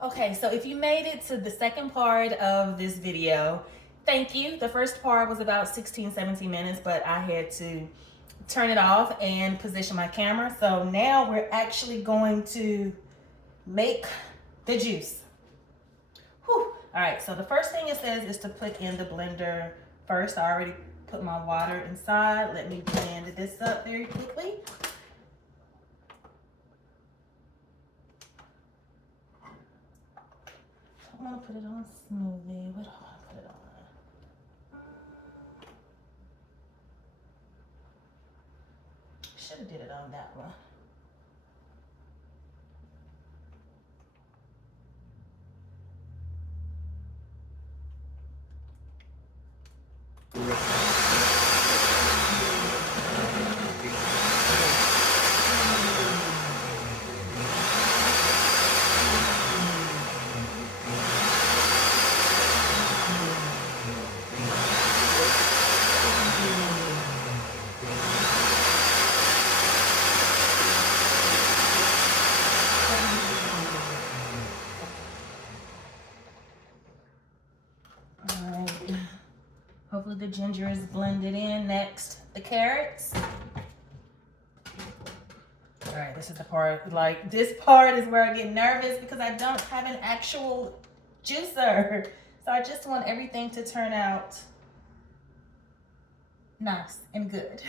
Okay, so if you made it to the second part of this video, thank you. The first part was about 16, 17 minutes, but I had to turn it off and position my camera. So now we're actually going to make the juice. Whew. All right, so the first thing it says is to put in the blender first. I already put my water inside. Let me blend this up very quickly. I want to put it on smoothie. What do I want to put it on? Should have did it on that one. Hopefully the ginger is blended in. Next, the carrots. All right, this is the part, like this part is where I get nervous because I don't have an actual juicer. So I just want everything to turn out nice and good.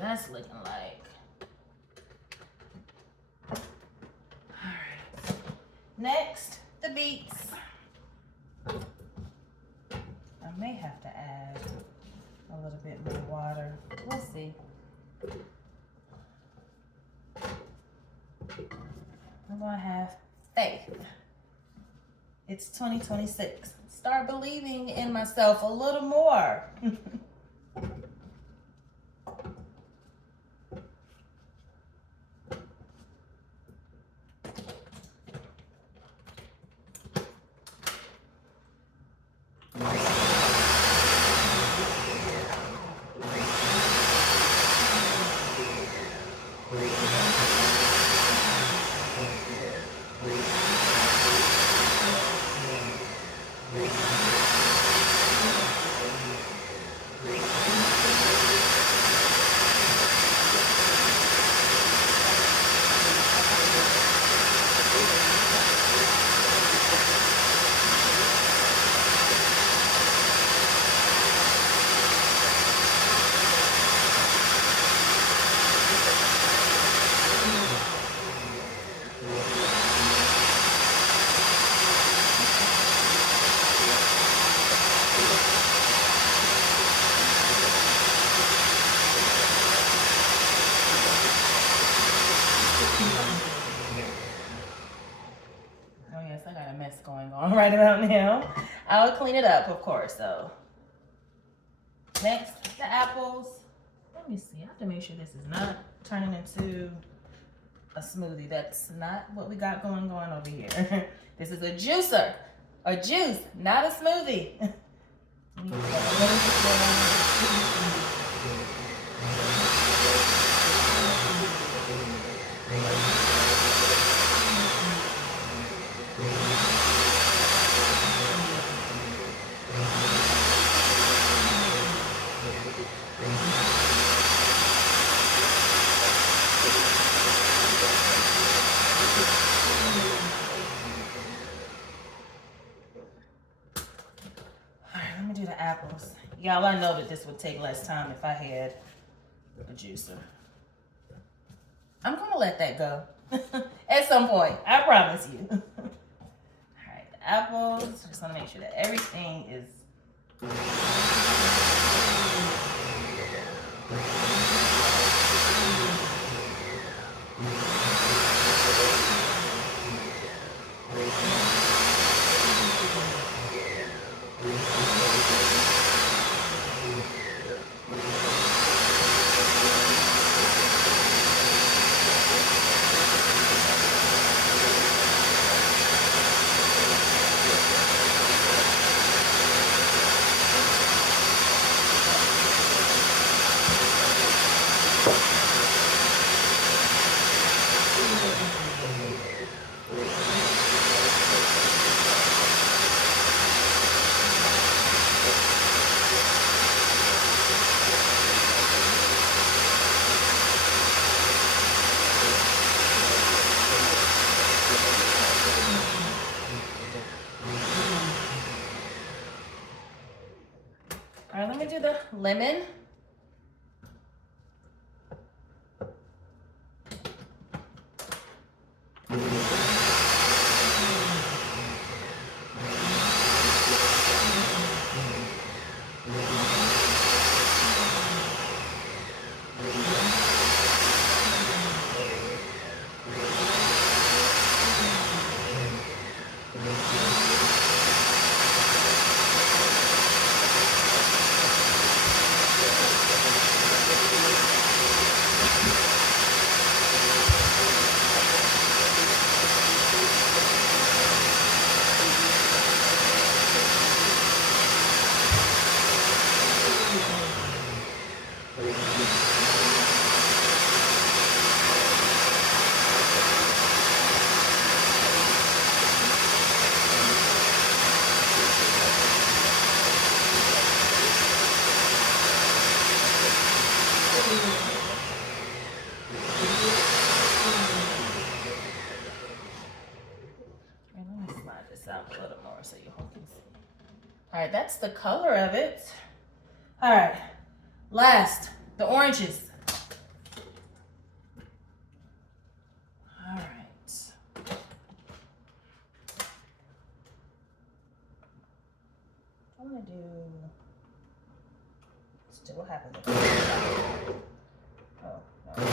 That's looking like. All right. Next, the beets. I may have to add a little bit more water. We'll see. I'm gonna have faith. It's 2026. Start believing in myself a little more. Going on right about now. I'll clean it up, of course. So next, the apples. Let me see. I have to make sure this is not turning into a smoothie. That's not what we got going over here. This is a juicer, a juice, not a smoothie. Apples. Y'all, I know that this would take less time if I had a juicer. I'm gonna let that go at some point. I promise you. All right, the apples. Just wanna make sure that everything is. All right, let me do the lemon. Out a little more so you can see. All right, that's the color of it. All right, last, the oranges. All right. I'm gonna do, still happens. Oh, no.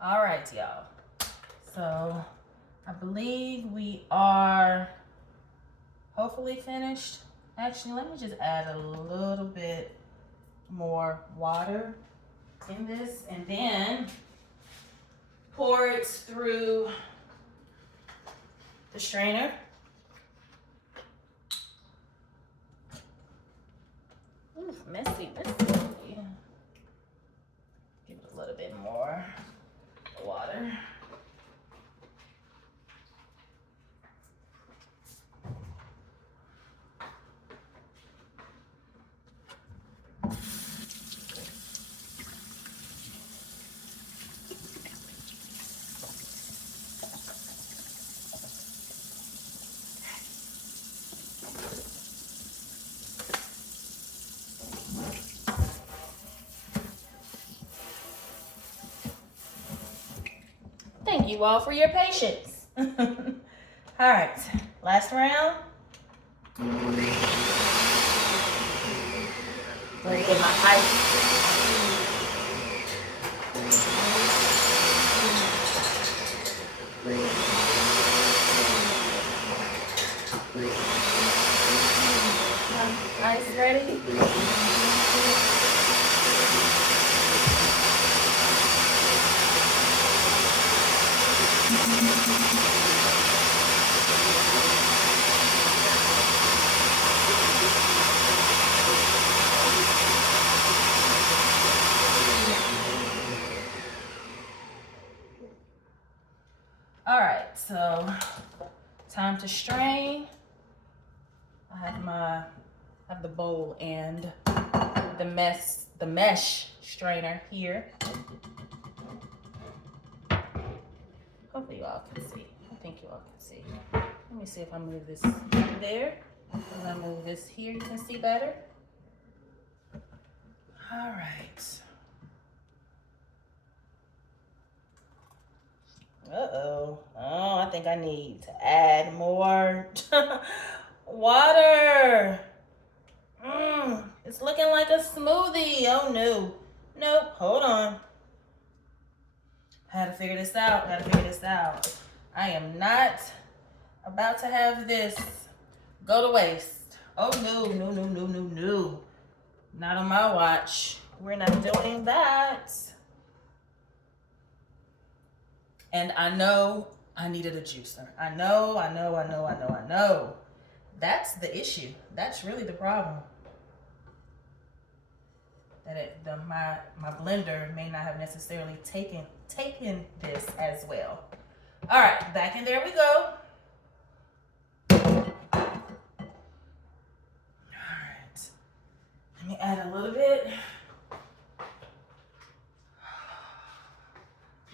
All right, y'all. So I believe we are hopefully finished. Actually, let me just add a little bit more water in this and then pour it through the strainer. Ooh, messy. Give it a little bit more water. Thank you all for your patience. All right, last round. Let me get my ice. Ice ready? All right, so time to strain. I have the bowl and the mesh strainer here. Hopefully you all can see. I think you all can see. Let me see if I move this there. If I move this here, you can see better. All right. Uh-oh. Oh, I think I need to add more water. It's looking like a smoothie. Oh, no. Nope. Hold on. I had to figure this out. I am not about to have this go to waste. Oh, no. Not on my watch. We're not doing that. And I know I needed a juicer. I know. That's the issue. That's really the problem. That my blender may not have necessarily taken this as well. All right, back in there we go. All right, let me add a little bit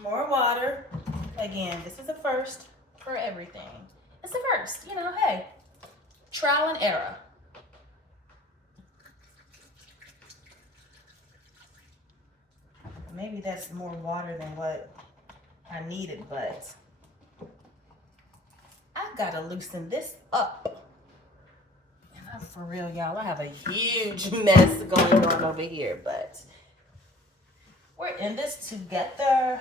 more water. Again, this is a first for everything. It's a first, you know, hey, trial and error. Maybe that's more water than what I needed, but I've got to loosen this up. And I'm for real, y'all, I have a huge mess going on over here, but we're in this together.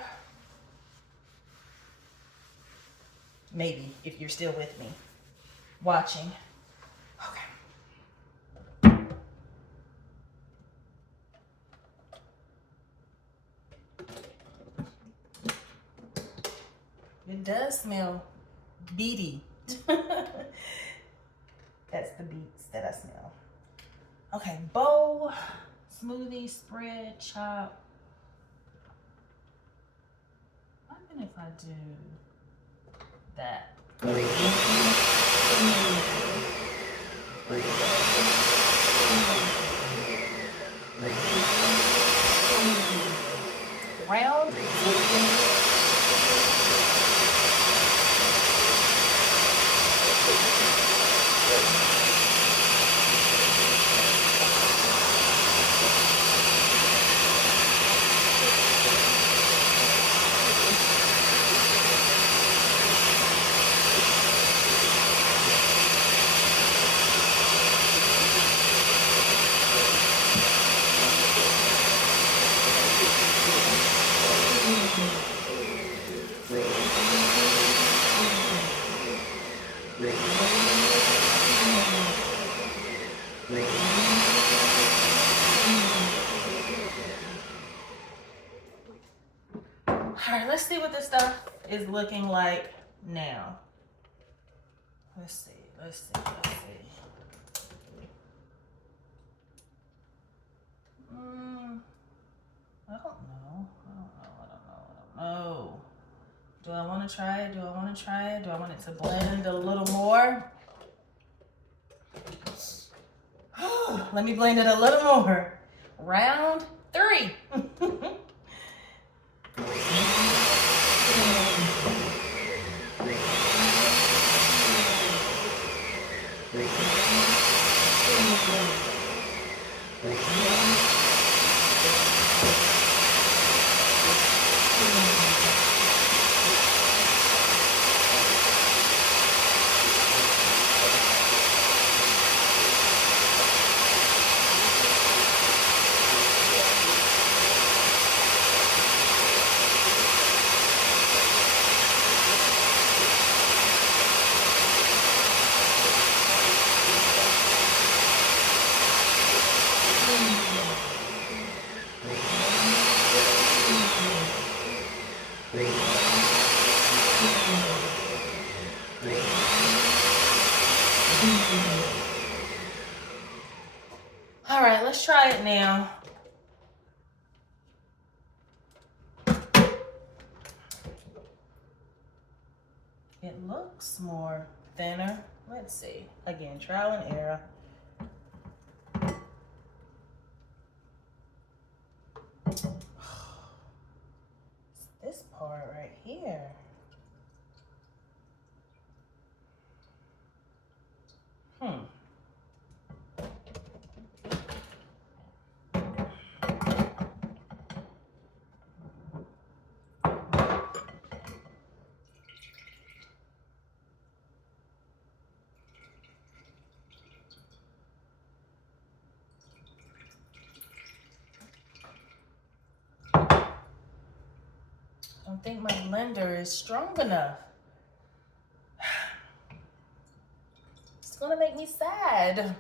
Maybe, if you're still with me, watching. Okay. It does smell beety. That's the beets that I smell. Okay, bowl, smoothie, spread, chop. What if I do that? Round. All right, let's see what this stuff is looking like now. Let's see. I don't know. Do I want to try it? Do I want it to blend a little more? Let me blend it a little more. Round 3. right, let's try it now. It looks more thinner. Let's see. Again, trial and error. This part right here. I don't think my blender is strong enough. It's gonna make me sad.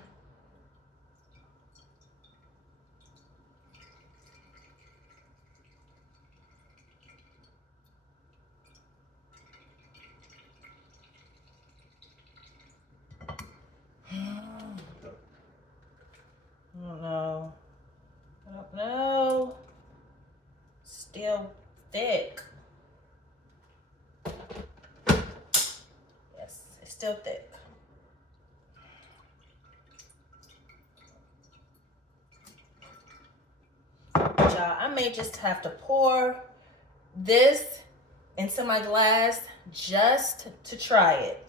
I don't know. I don't know. Still thick. Yes, it's still thick. Y'all, I may just have to pour this into my glass just to try it.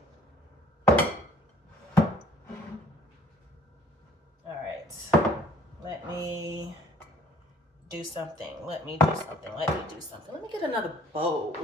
All right, let me do something. Let me get another bowl.